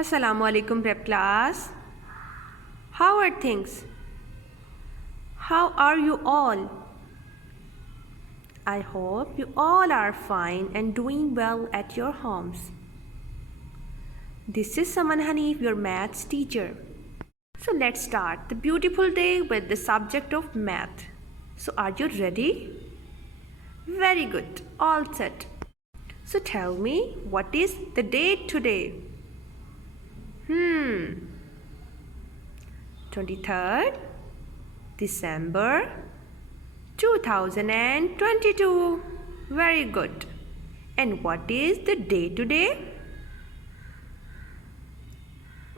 Assalamu alaikum prep class. How are things? How are you all? I hope you all are fine and doing well at your homes. This is Saman Hanif, your maths teacher. So let's start the beautiful day with the subject of math. So are you ready? Very good, all set. So tell me, what is the date today? 23rd December 2022. Very good. And what is the day today?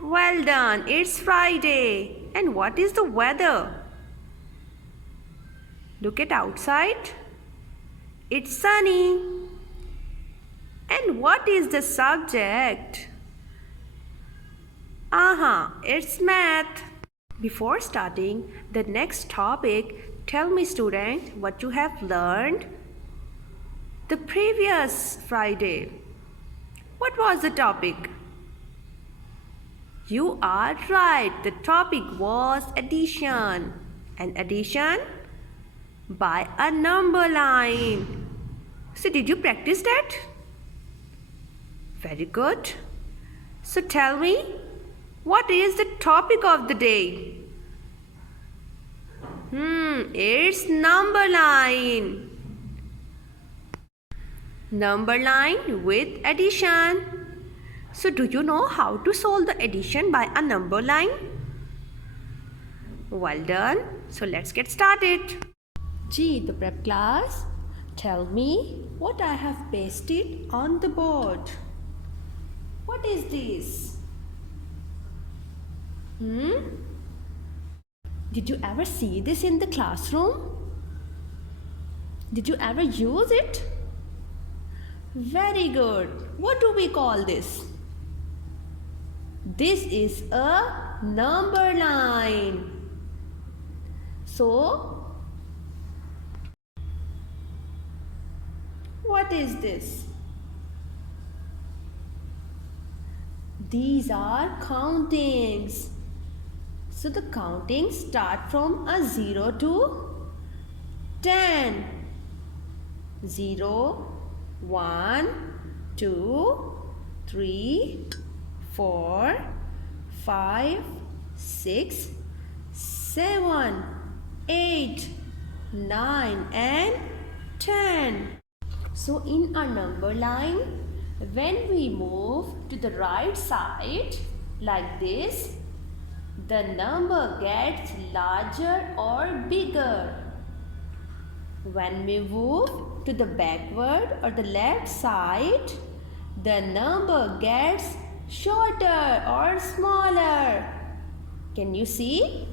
Well done, it's Friday. And what is the weather? Look at outside. It's sunny. And what is the subject? It's math. Before starting the next topic, tell me student what you have learned the previous Friday. What was the topic? You are right. The topic was addition. And addition by a number line. So did you practice that? Very good. So tell me, what is the topic of the day? It's number line. Number line with addition. So do you know how to solve the addition by a number line? Well done. So let's get started. G, the prep class. Tell me what I have pasted on the board. What is this? Did you ever see this in the classroom? Did you ever use it? Very good. What do we call this? This is a number line. So, what is this? These are countings. So the countings start from a 0 to 10. 0, 1, 2, 3, 4, 5, 6, 7, 8, 9 and 10. So in our number line, when we move to the right side like this, the number gets larger or bigger. When we move to the backward or the left side, the number gets shorter or smaller. Can you see?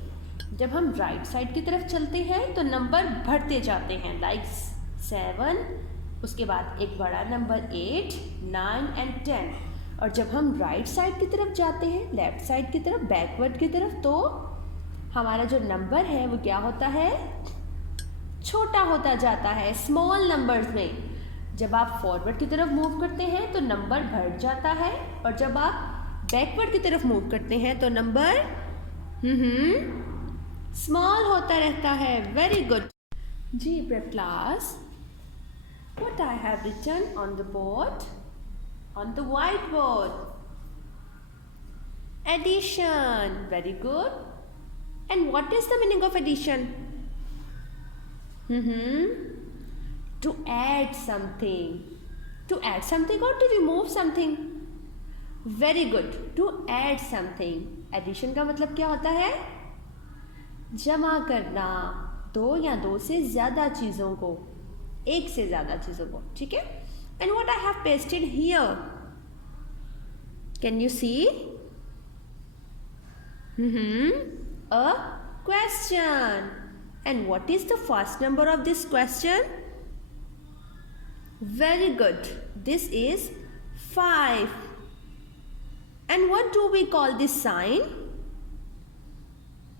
जब हम right side की तरफ चलते हैं तो number बढ़ते जाते हैं like 7, उसके बाद एक बड़ा नंबर 8, 9 and 10. और जब हम राइट साइड की तरफ जाते हैं, लेफ्ट साइड की तरफ, बैकवर्ड की तरफ, तो हमारा जो नंबर है वो क्या होता है? छोटा होता जाता है, स्मॉल नंबर्स में. जब आप फॉरवर्ड की तरफ मूव करते हैं तो नंबर बढ़ जाता है, और जब आप बैकवर्ड की तरफ मूव करते हैं तो नंबर स्मॉल होता रहता है. Very good. JEE prep class, what I have written on the board, on the whiteboard. Addition. Very good. And what is the meaning of addition? To add something. To add something or to remove something. Very good. To add something. Addition का मतलब क्या होता है? जमा करना दो या दो से ज़्यादा चीज़ों को, एक से ज़्यादा चीज़ों को. ठीक है? And what I have pasted here? Can you see? A question. And what is the first number of this question? Very good. This is 5. And what do we call this sign?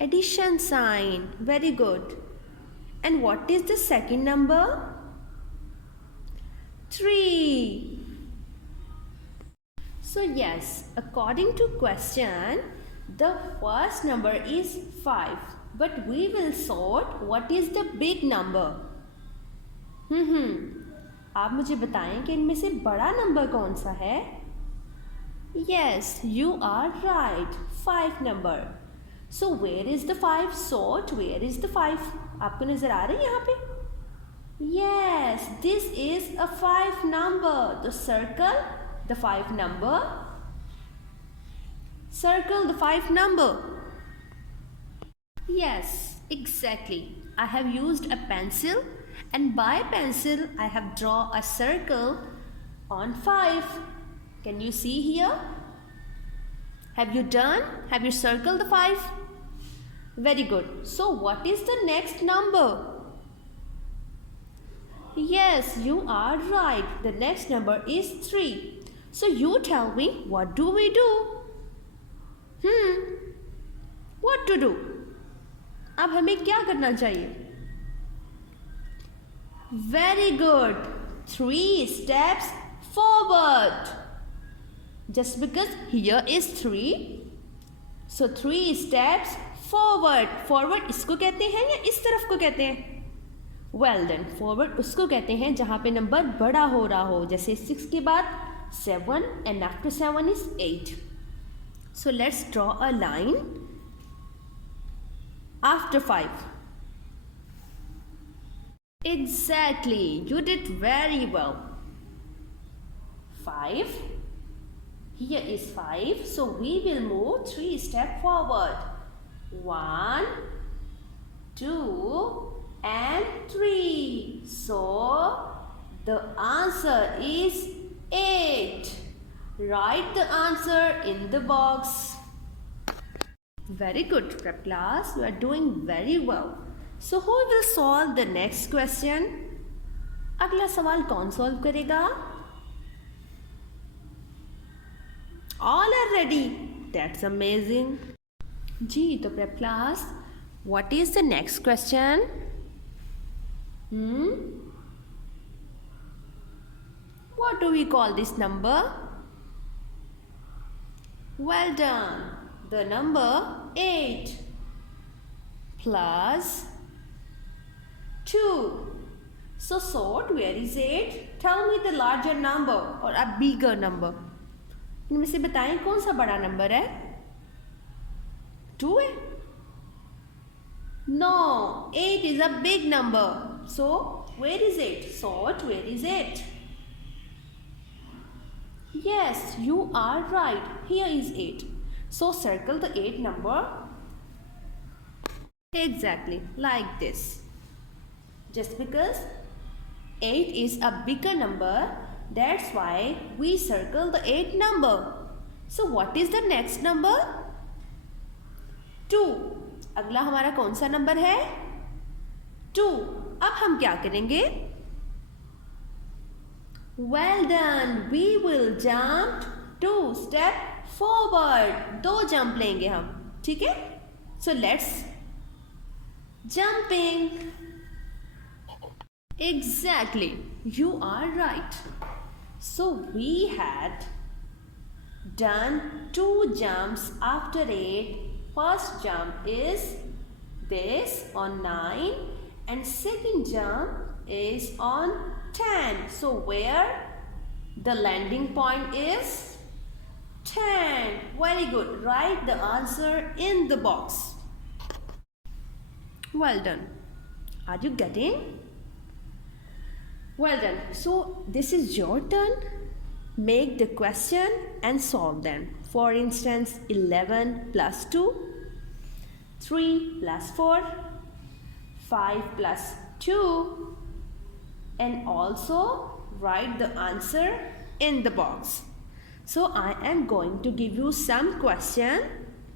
Addition sign. Very good. And what is the second number? 3. So yes, according to question, the first number is 5. But we will sort what is the big number. आप मुझे बताएं कि इनमें से बड़ा number कौन सा है? Yes, you are right. 5 number. So where is the 5? Sort where is the 5? आपको नजर आ रही है यहाँ पे? Yes, this is a 5 number. So circle the 5 number. Circle the 5 number. Yes, exactly. I have used a pencil, and by pencil I have drawn a circle on 5. Can you see here? Have you done? Have you circled the 5? Very good. So what is the next number? Yes, you are right. The next number is 3. So you tell me, what do we do? What to do? अब हमें क्या करना चाहिए? Very good. 3 steps forward. Just because here is 3, so 3 steps forward. Forward इसको कहते हैं या इस तरफ को कहते हैं? Well done. Forward उसको कहते हैं जहाँ पे नंबर बड़ा हो रहा हो, जैसे 6 के बाद 7 and after 7 is 8. So let's draw a line after 5. Exactly. You did very well. 5. Here is 5. So we will move 3 steps forward. 1, 2, and 3. So the answer is 8. Write the answer in the box. Very good, prep class. You are doing very well. So who will solve the next question? अगला सवाल कौन solve करेगा? All are ready. That's amazing. जी तो prep class, what is the next question? What do we call this number? Well done. The number 8 plus 2. So sort where is 8? Tell me the larger number or a bigger number. इनमें से बताएं कौन सा बड़ा number है? 2 है? No, 8 is a big number. So where is 8? Sort where is 8? Yes, you are right. Here is 8. So circle the 8 number. Exactly like this. Just because 8 is a bigger number, that's why we circle the 8 number. So what is the next number? 2. अगला हमारा कौन सा number है? 2. अब हम क्या करेंगे? Well done. We will jump 2 step forward. 2 jump लेंगे हम, ठीक है? So let's jumping. Exactly. You are right. So we had done 2 jumps after 8. First jump is this on 9 and second jump is on 10. So where the landing point is 10. Very good. Write the answer in the box. Well done. Are you getting? Well done. So this is your turn. Make the question and solve them. For instance, 11 plus 2, 3 plus 4, 5 plus 2, and also write the answer in the box. So I am going to give you some question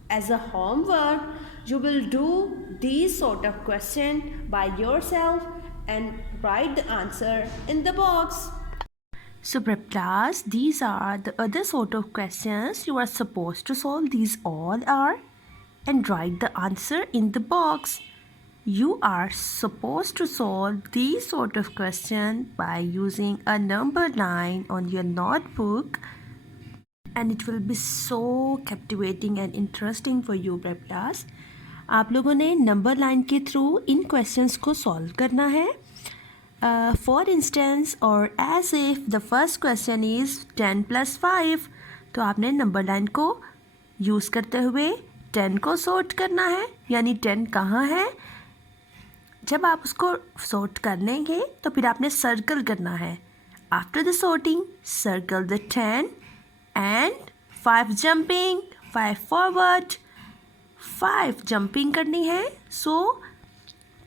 as a homework. You will do these sort of question by yourself and write the answer in the box. So prep class, these are the other sort of questions you are supposed to solve. These all are, and write the answer in the box. You are supposed to solve these sort of questions by using a number line on your notebook and it will be so captivating and interesting for you prep class. आप लोगों ने number line के through इन questions को solve करना है. For instance और as if the first question is 10 + 5, तो आपने नंबर लाइन को यूज़ करते हुए 10 को सॉर्ट करना है. यानी 10 कहाँ है. जब आप उसको सॉर्ट कर लेंगे तो फिर आपने सर्कल करना है. After the sorting circle the 10 and 5 jumping, 5 forward, 5 jumping करनी है. सो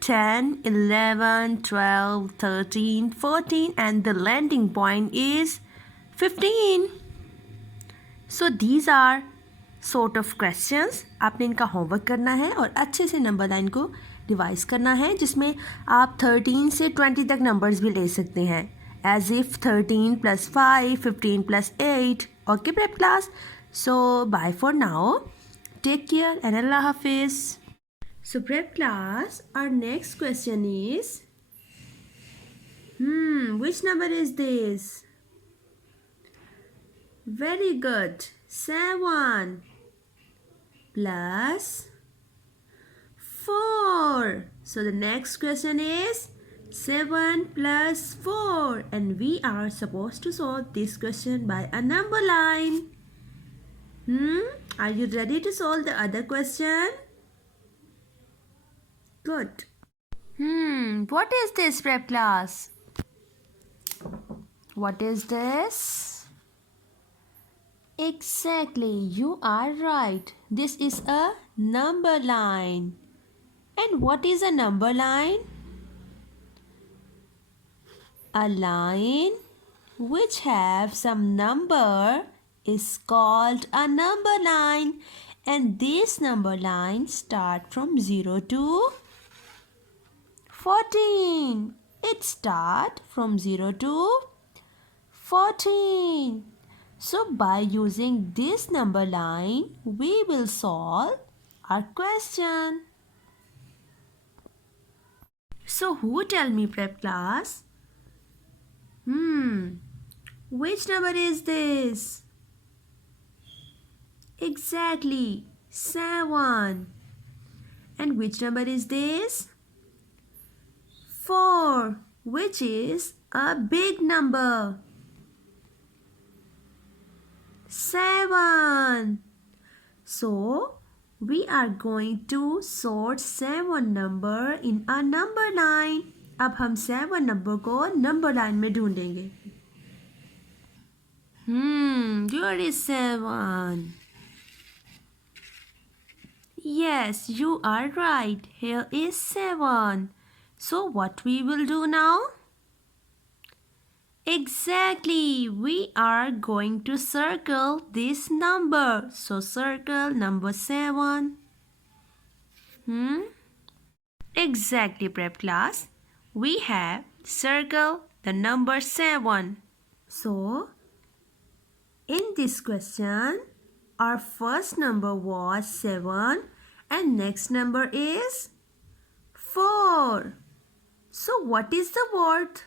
10, 11, 12, 13, 14 and the landing point is 15. So these are sort of questions. आपने इनका होमवर्क करना है और अच्छे से नंबर लाइन को रिवाइज करना है, जिसमें आप 13 से 20 तक नंबर्स भी ले सकते हैं. As if 13 + 5, 15 + 8. Okay prep class. So bye for now. Take care and अल्लाह हाफिज़. So prep class, our next question is, which number is this? Very good. 7 plus 4. So the next question is 7 plus 4, and we are supposed to solve this question by a number line. Are you ready to solve the other question? Good. What is this prep class? What is this? Exactly, you are right. This is a number line. And what is a number line? A line which have some number is called a number line. And this number line start from 0 to 14. It start from 0 to 14. So by using this number line, we will solve our question. So who tell me prep class? Which number is this? Exactly, 7. And which number is this? 4, which is a big number. 7. So we are going to sort 7 number in a number line. अब हम 7 number को number line में ढूंढेंगे. Here is 7. Yes, you are right. Here is 7. So what we will do now? Exactly, we are going to circle this number. So circle number 7. Exactly prep class. We have circle the number 7. So in this question, our first number was 7 and next number is 4. So what is the word?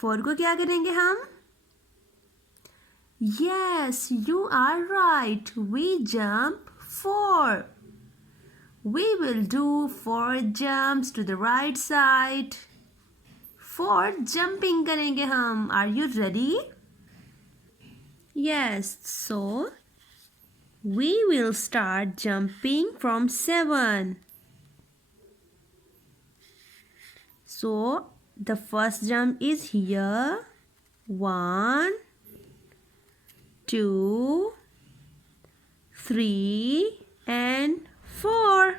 4 को क्या करेंगे हम? Yes, you are right. We jump 4. We will do 4 jumps to the right side. 4 jumping करेंगे हम. Are you ready? Yes, so we will start jumping from 7. So the first jump is here. 1, 2, 3 and 4.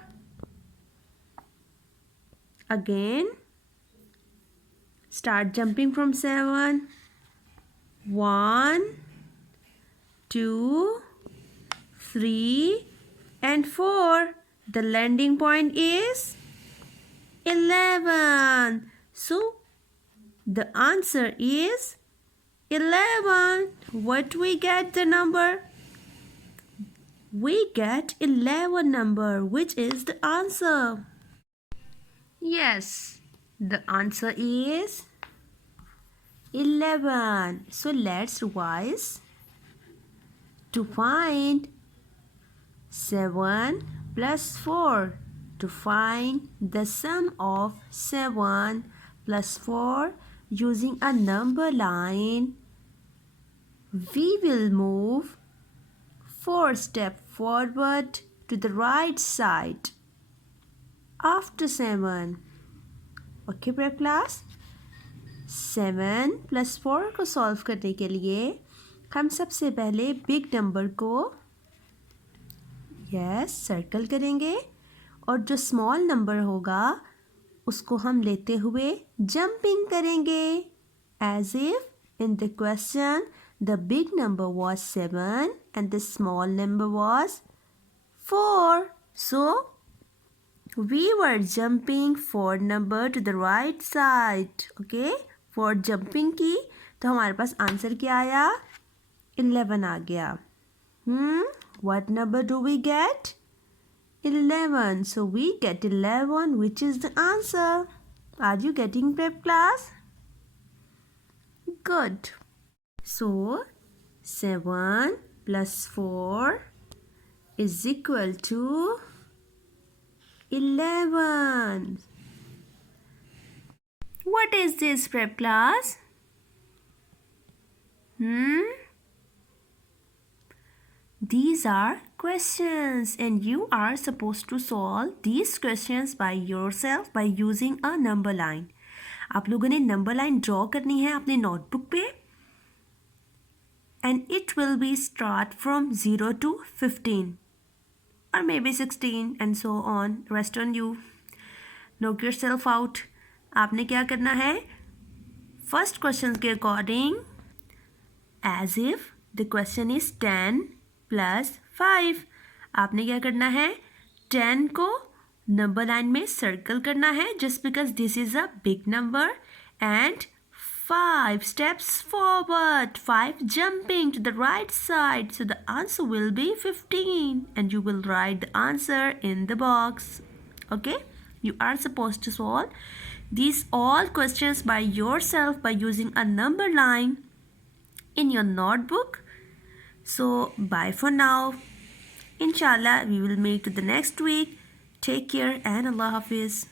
Again, start jumping from 7. 1, 2, 3 and 4. The landing point is 11. So the answer is 11. What we get the number? We get 11 number, which is the answer. Yes, the answer is 11. So let's revise. to find 7 plus 4, to find the sum of 7 plus 4 using a number line, we will move 4 steps forward to the right side after 7. Okay, prep class? 7 plus 4 को solve करने के लिए हम सबसे पहले big number को circle करेंगे और जो स्मॉल नंबर होगा उसको हम लेते हुए जंपिंग करेंगे as if in the question the big number was 7 and the small number was 4. So we were jumping 4 number to the right side. Okay, 4 jumping की तो हमारे पास आंसर क्या आया? 11 आ गया. What number do we get? 11. So we get 11, which is the answer. Are you getting prep class? Good. So 7 plus 4 is equal to 11. What is this, prep class? These are questions and you are supposed to solve these questions by yourself by using a number line. आप लोगों ने number line draw करनी है अपने notebook पे and it will be start from 0 to 15 or maybe 16 and so on. Rest on you. Knock yourself out. आपने क्या करना है? First question के according as if the question is 10 plus 5. आपने क्या करना है? 10 को number line में circle करना है just because this is a big number and 5 steps forward, 5 jumping to the right side. So the answer will be 15 and you will write the answer in the box. Okay? You are supposed to solve these all questions by yourself by using a number line in your notebook. So bye for now. Inshallah, we will meet to the next week. Take care and Allah Hafiz.